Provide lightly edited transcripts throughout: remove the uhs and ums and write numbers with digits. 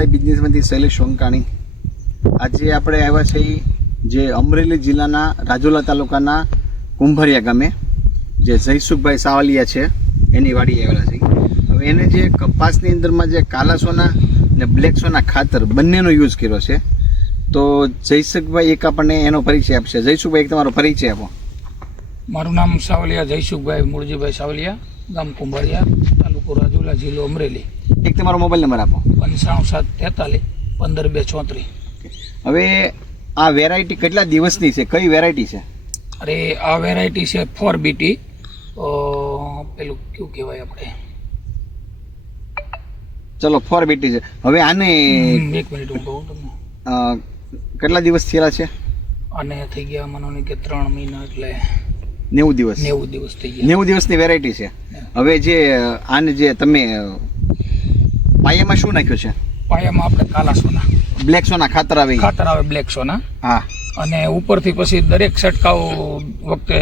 હિમાલય બિઝનેસમાંથી શૈલેષ સોંકાણી. આજે આપણે આવ્યા છીએ જે અમરેલી જિલ્લાના રાજુલા તાલુકાના કુંભરિયા ગામે જે જયસુખભાઈ સાવલિયા છે એની વાડી આવેલા છે. હવે એને જે કપાસની અંદરમાં જે કાલા સોના ને બ્લેક સોના ખાતર બંનેનો યુઝ કર્યો છે. તો જયસુખભાઈ એક આપણને એનો પરિચય આપશે. જયસુખભાઈ એક તમારો પરિચય આપો. મારું નામ સાવલિયા જયસુખભાઈ મૂળજીભાઈ સાવલિયા, ગામ કુંભરિયા, તાલુકો રાજુલા, જિલ્લો અમરેલી. એક તમારો મોબાઈલ નંબર આપો. 9573153234. હવે આ વેરાયટી કેટલા દિવસની છે? કઈ વેરાયટી છે? અરે આ વેરાયટી છે 4BT. પેલું કયું કહેવાય આપણે, ચલો 4BT છે. હવે આને 1 મિનિટ હું કહું તમને. કેટલા દિવસ થયેલા છે? આને થઈ ગયા માનો ને કે 3 મહિના, એટલે 90 દિવસ. 90 દિવસ થઈ ગયા. 90 દિવસની વેરાયટી છે. હવે જે આને જે તમે પાયામાં શું નાખ્યું છે? પાયામાં આપણે કાલા સોના, બ્લેક સોના ખાતર આવે. બ્લેક સોના. હા. અને ઉપરથી પછી દરેક છંટકાવ વખતે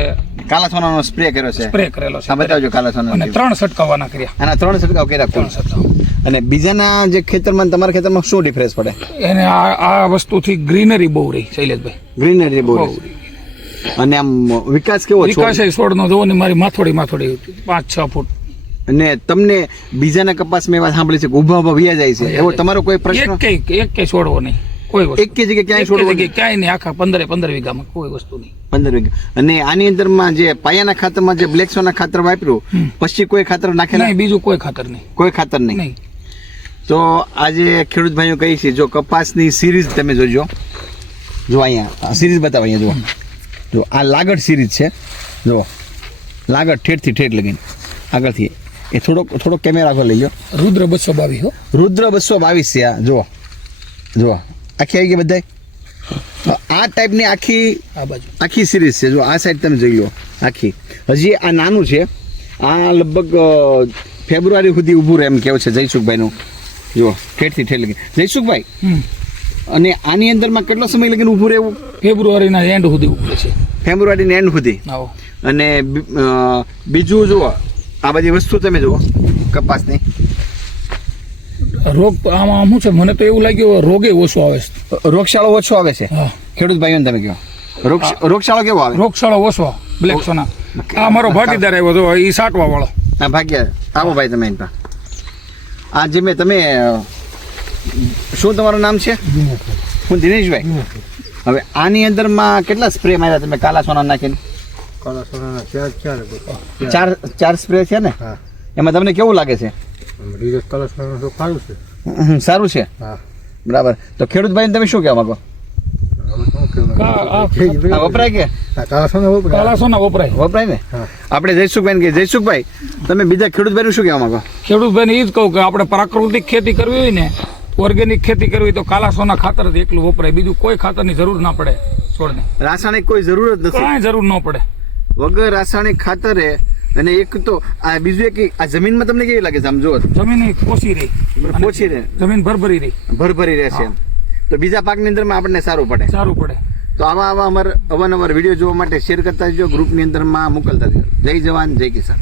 કાલા સોનાનો સ્પ્રે કર્યો છે. સ્પ્રે કરેલો છે. હા, બતાવજો કાલા સોના. અને 3 છંટકાવવાના કર્યા. આના 3 છંટકાવ કર્યા. 3 છંટકાવ. અને બીજાના જે ખેતરમાં તમારા ખેતરમાં શું ડિફરન્સ પડે? એને આ વસ્તુથી ગ્રીનરી બહુ રહી શૈલેષભાઈ. ગ્રીનરી બહુ રહી. અને આમ વિકાસ કેવો છે? વિકાસ છોડનો જોવો ને, મારી માથોડી 5-6 ફૂટ. અને તમને બીજાના કપાસમાં એવા સાંભળી છે કે ઉભા વ્યા જાય છે, એવો તમારો કોઈ પ્રશ્ન? એક છોડવો નહીં, કોઈ વસ્તુ. એક જગ્યાએ ક્યાંય છોડવો નહીં? ક્યાંય નહીં. આખા 15 વીઘામાં કોઈ વસ્તુ નહીં. 15 વીઘા. અને આની અંદરમાં જે પાયાના ખાતરમાં જે બ્લેક સોના ખાતર વાપર્યું, પછી કોઈ ખાતર નાખેલા? નહીં, બીજું કોઈ ખાતર નહીં. કોઈ ખાતર નહીં. તો આજે ખેડૂત ભાઈઓ કહી છે, જો કપાસની સિરીઝ તમે જોજો. જો અહીંયા સિરીઝ બતાવો. અહીંયા જો આ લાગડ સિરીઝ છે. જો લાગડ ઠેઠથી ઠેઠ લગીને આગળથી એ થોડોક કેમેરા આગળ લઈ લો. રુદ્ર 222. હો, રુદ્ર 222 છે. આ જુઓ આખી આવી ગઈ બધા. આ ટાઈપની આખી સિરીઝ છે. જો આ સાઈડ તમે જોઈ લો આખી. હજી આ નાનું છે. આ લગભગ ફેબ્રુઆરી સુધી ઊભું રહે એમ કેવું છે જયસુખભાઈનું. જુઓ ઠેઠથી ઠેઠ લગી. જયસુખભાઈ, અને આની અંદરમાં કેટલો સમય લગીને ઊભું રહેવું? ફેબ્રુઆરીના એન્ડ સુધી ઊભું છે. ફેબ્રુઆરીના એન્ડ સુધી. અને બીજું જુઓ, આ બધી વસ્તુ તમે જુઓ કપાસની. રોગ આમાં શું છે, મને તો એવું લાગ્યું રોગે ઓછો આવે છે. રોગશાળો ઓછો આવે છે. ખેડૂત ભાઈઓને તમે કહો રોગશાળો કેવો આવે? રોગશાળો ઓછો. બ્લેક સોના. આ મારો ભાગીદાર આવ્યો હતો, એ સાટવા વાળો. હા, ભાગ્યા. આવો ભાઈ તમે. આ જે મેં તમે શું તમારું નામ છે? હું દિનેશભાઈ. હવે આની અંદરમાં કેટલા સ્પ્રે માર્યા તમે કાલા સોના નાખીને? કાલા સોનાના 4 સ્પ્રે છે ને? એમાં તમને કેવું લાગે છે? કાલા સોનાનું તો સારું છે. સારું છે. બરાબર. તો ખેડૂત ભાઈને તમે શું કહેવા માંગો? વપરાય કે કાલા સોના વપરાય ને? આપણે જયસુખભાઈ કે જયસુખભાઈ તમે બીજા ખેડૂત ભાઈ શું કહેવા માંગો? ખેડૂતભાઈને એ જ કહું કે આપણે પ્રાકૃતિક ખેતી કરવી હોય ને, ઓર્ગેનિક ખેતી કરવી તો કાલા સોના ખાતર જ એકલું વપરાય. બીજું કોઈ ખાતરની જરૂર ના પડે છોડને. રાસાયણિક કોઈ જરૂર જ નથી. કાંઈ જરૂર ન પડે. વગર રાસાયણિક ખાતરે. અને એક તો આ બીજું એક આ જમીનમાં તમને કેવી લાગે છે? આમ જુઓ, જમીન પોચી રહી. જમીન ભરભરી રહેશે. તો બીજા પાકની અંદરમાં આપણને સારું પડે. તો આવા અમારા અવારનવાર વિડીયો જોવા માટે શેર કરતા જજો, ગ્રુપની અંદરમાં મોકલતા જજો. જય જવાન, જય કિસાન.